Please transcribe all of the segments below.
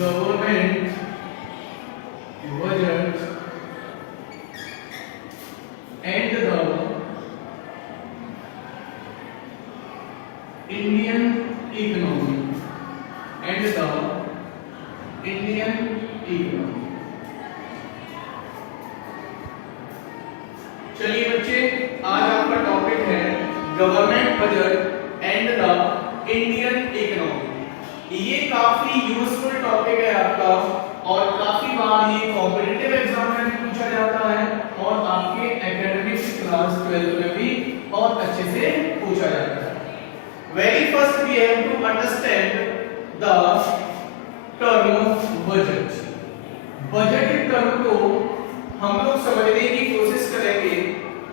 Government budget and the Indian economy and the Indian economy. चलिए बच्चे, आज आपका टॉपिक है government budget and the Indian economy. ये काफी यूजफुल टॉपिक है आपका और काफी बार ये कॉम्पिटिटिव एग्जाम में भी पूछा जाता है और आपके एकेडमिक क्लास 12 में भी बहुत अच्छे से पूछा जाता है। Very first we have to understand the term budget. Budget term को हम लोग समझने की कोशिश करेंगे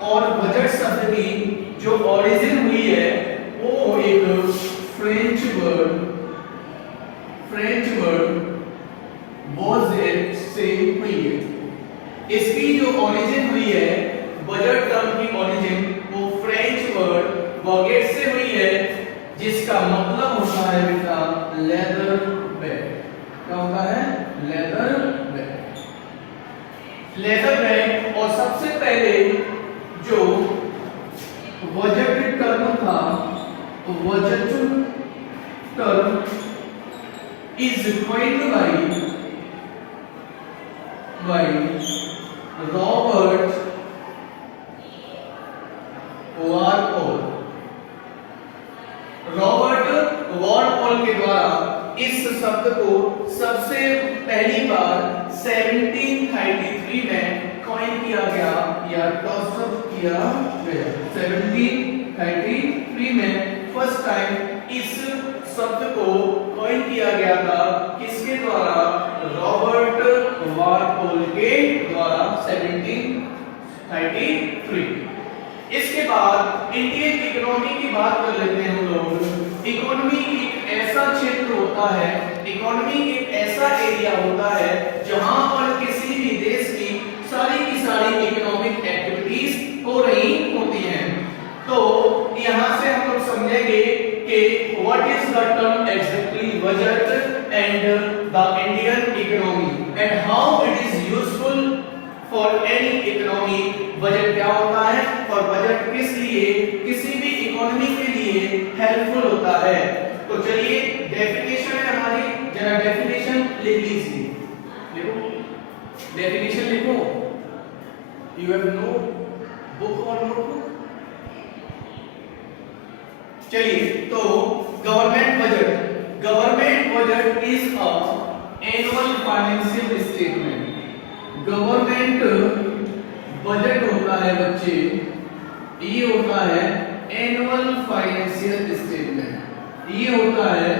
और बजट शब्द की जो ओरिजिन हुई है वो एक फ्रेंच वर्ड बजट से हुई है। इसकी जो ओरिजिन हुई है बजट टर्म की ओरिजिन वो फ्रेंच वर्ड बगेट से हुई है, जिसका मतलब होता है बेटा लेदर बैग। क्या होता है? Leather bag. Leather bag. और सबसे पहले जो बजट टर्म था, budget term is coined by Robert Walpole. Robert Walpole के द्वारा इस शब्द को सबसे पहली बार 1733 में कॉइन किया गया या टॉसअप किया गया। 1733 में फर्स्ट टाइम इस शब्द को कॉइन किया गया था। किसके द्वारा? रॉबर्ट वॉलपोल के द्वारा 1733। इसके बाद इंडियन इकोनॉमी की बात कर लेते हैं हम लोग। इकोनॉमी एक ऐसा क्षेत्र होता है, इकोनॉमी एक ऐसा एरिया होता है जहां पर किसी भी देश की सारी इकोनॉमिक एक्टिविटीज हो रही होती हैं। तो यहां से हम लोग समझेंगे कि what is the term exactly budget and the Indian economy and how it is useful for any economy. Budget क्या होता है और बजट किस लिए, किसी भी इकोनॉमी के लिए हेल्पफुल होता है। तो चलिए डेफिनेशन है हमारी, जरा डेफिनेशन लिख लीजिए। लिखो, डेफिनेशन लिखो। यू हैव नो बुक और नोटबुक? चलिए, तो government budget is a annual financial statement. Government budget होता है बच्चे, ये होता है एनुअल फाइनेंशियल स्टेटमेंट। ये होता है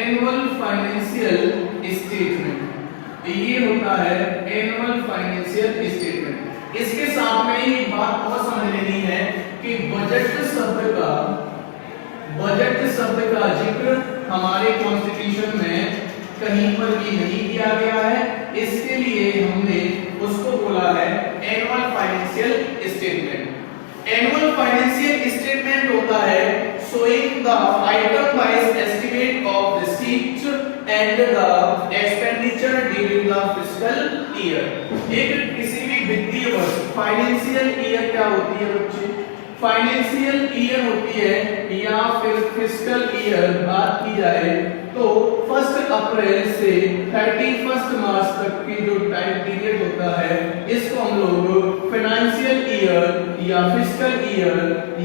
एनुअल फाइनेंशियल स्टेटमेंट। ये होता है एनुअल फाइनेंशियल स्टेटमेंट। इसके साथ में ही बात और समझ लेनी है कि बजट शब्द का जिक्र हमारे कॉन्स्टिट्यूशन में कहीं पर भी नहीं किया गया है। इसके लिए हमने उसको बोला है annual financial statement. Annual financial statement होता है showing the item wise estimate of receipts and the expenditure during the fiscal year. एक किसी भी वित्तीय वर्ष, फाइनेंशियल ईयर क्या होती है बच्चे? फाइनेंशियल ईयर होती है या फिर फिस्कल ईयर बात की जाए तो 1 अप्रैल से 31 मार्च तक की जो टाइम पीरियड होता है इसको हम लोग फाइनेंशियल ईयर या फिस्कल ईयर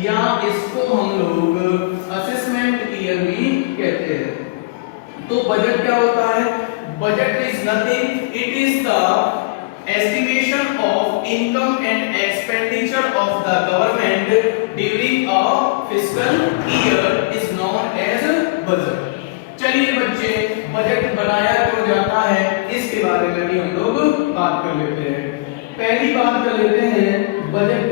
या इसको हम लोग असेसमेंट ईयर भी कहते हैं। तो बजट क्या होता है? Budget is nothing, it is the estimation of income and expenditure of the government during a fiscal year is known as budget। चलिए बच्चे, बजट बनाया क्यों जाता है इसके बारे में भी हम लोग बात कर लेते हैं। पहली बात कर लेते हैं बजट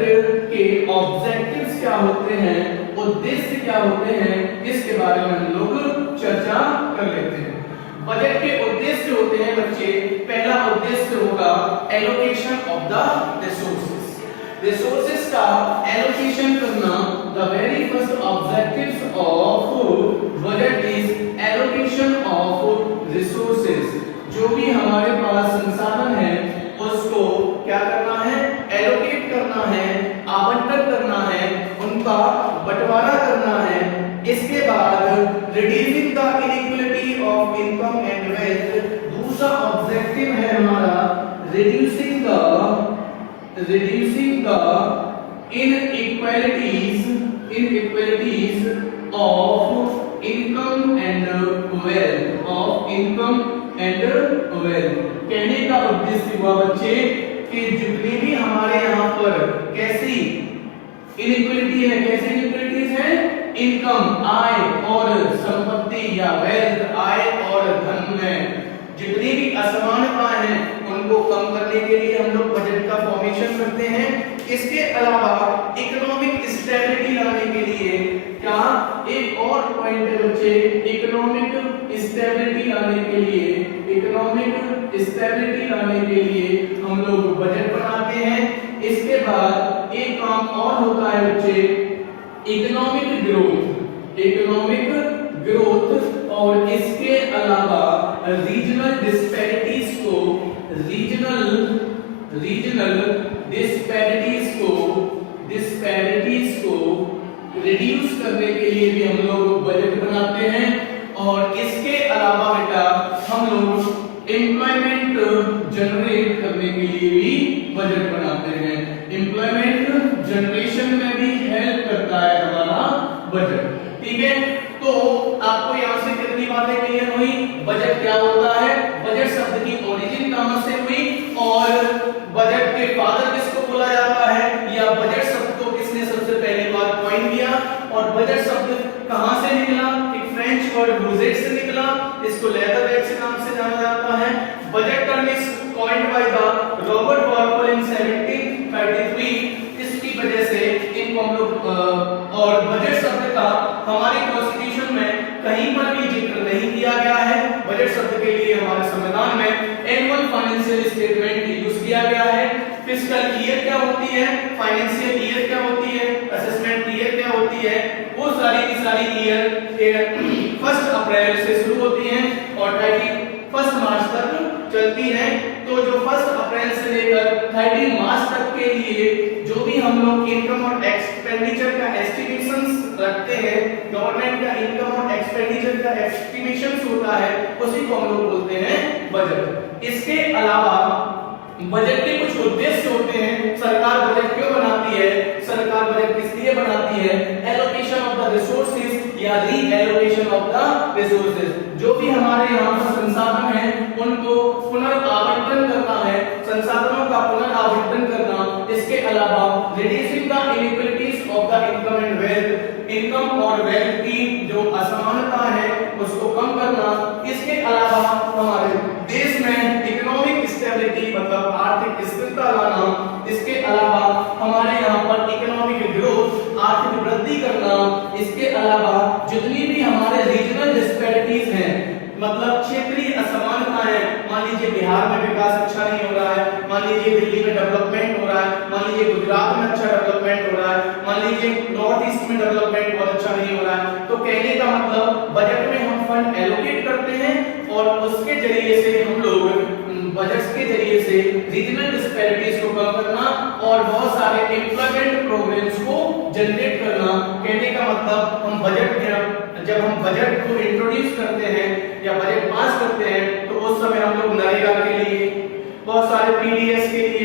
के ऑब्जेक्टिव्स क्या होते हैं, उद्देश्य क्या होते हैं, इसके बारे में हम लोग चर्चा कर लेते हैं। बजट के उद्देश्य होते हैं बच्चे, पहला उद्देश्य होगा एलोकेशन ऑफ द रिसोर्सेस का एलोकेशन करना। The very first objectives of budget is allocation of resources. reducing the inequalities of income and wealth। कहने का उद्देश्य हुआ बच्चे कि जितनी भी हमारे यहाँ पर कैसी इनइक्वालिटी है, कैसी इनइक्वालिटीज है, इनकम आय और संपत्ति या वेल्थ आय और धन में जितनी भी असमानता है उनको कम करने के लिए हम लोग बजट का फॉर्मेशन करते हैं। इसके अलावा इकोनॉमिक स्टेबिलिटी लाने के लिए क्या एक और पॉइंट है बच्चे, इकोनॉमिक स्टेबिलिटी लाने के लिए हम लोग बजट बनाते हैं। इसके बाद एक काम और होता है बच्चे, इकोनॉमिक ग्रोथ और इसके अलावा रीजनल डिस्पैरिटीज को रिड्यूस करने के लिए भी हम लोग बजट बनाते हैं। और इसके अलावा बेटा हम लोग एम्प्लॉयमेंट जनरेट करने के लिए भी बजट बनाते हैं। एम्प्लॉयमेंट जनरेशन में भी हेल्प करता है हमारा बजट। ठीक है, तो आपको यहां से कितनी बातें क्लियर हुई? बजट क्या होता है, बजट शब्द की ओरिजिन कहां से हुई और बजट के फादर किसको बोला जाता है, या बजट शब्द को किसने सबसे पहली बार कॉइन किया, और बजट शब्द कहां से निकला? एक फ्रेंच वर्ड बुजेट से निकला, इसको लेदर बैग से नाम से जाना जाता है। Budget term is coined by the Robert Walpole in 1733। इसकी वजह से इनको हम लोग और बजट शब्द का हमारे कॉन्स्टिट्यूशन में कहीं पर भी जिक्र नहीं किया गया है। बजट शब्द के लिए हमारे संविधान में एनुअल फाइनेंशियल स्टेटमेंट यूज किया गया है। फिस्कल ईयर क्या होती है, फाइनेंशियल ईयर क्या होती है, असेसमेंट ईयर क्या होती है, वो सारी की सारी ईयर 1 अप्रैल से शुरू होती हैं और 31 मार्च तक चलती हैं। तो जो 1 अप्रैल से लेकर 30 मार्च तक के लिए जो भी हम लोग इनकम और एक्सपेंडिचर का एस्टिमेशंस रखते हैं, गवर्नमेंट का इनकम और एक्सपेंडिचर का एस्टिमेशंस होता है, उसी को हम लोग बोलते हैं बजट। इसके अलावा बजट के कुछ उद्देश्य होते हैं। सरकार बजट क्यों बनाती है, सरकार बजट किस लिए बनाती है? एलोकेशन ऑफ द रिसोर्सेज या री एलोकेशन ऑफ द रिसोर्सेज। जो भी हमारे यहाँ पर संसाधन हैं उनको पुनर्आवंटन करना है, संसाधनों का पुनर्आवंटन करना। इसके अलावा reducing the inequalities of the income and wealth, income और वेल्थ की जो असमानता है उसको कम करना। इसके अलावा हमारे देश में इकोनॉमिक स्टेबिलिटी मतलब आर्थिक स्थिरता लाना। इसके अलावा हमारे यहाँ पर इकोनॉमिक ग्रोथ आर्थिक वृद्धि करना। इसके अलावा जितनी भी हमारे रीजनल डिस्पैरिटीज हैं मतलब क्षेत्रीय असमानताएं, मान लीजिए बिहार में विकास अच्छा नहीं हो रहा है, मान लीजिए दिल्ली में डेवलपमेंट हो रहा है, मान लीजिए गुजरात में अच्छा डेवलपमेंट हो रहा है, मान लीजिए नॉर्थ ईस्ट में डेवलपमेंट बहुत अच्छा नहीं हो रहा है। तो कहने का मतलब बजट में हम फंड एलोकेट करते हैं और उसके जरिए से हम लोग बजट के जरिए से रीजनल डिस्पैरिटीज को कम करना और बहुत सारे एम्प्लॉयमेंट प्रोग्राम्स को जनरेट करना। कहने का मतलब हम बजट जब हम बजट को इंट्रोड्यूस करते हैं या बजट पास करते हैं तो उस समय हम लोग नरेगा के लिए, बहुत सारे पीडीएस के लिए,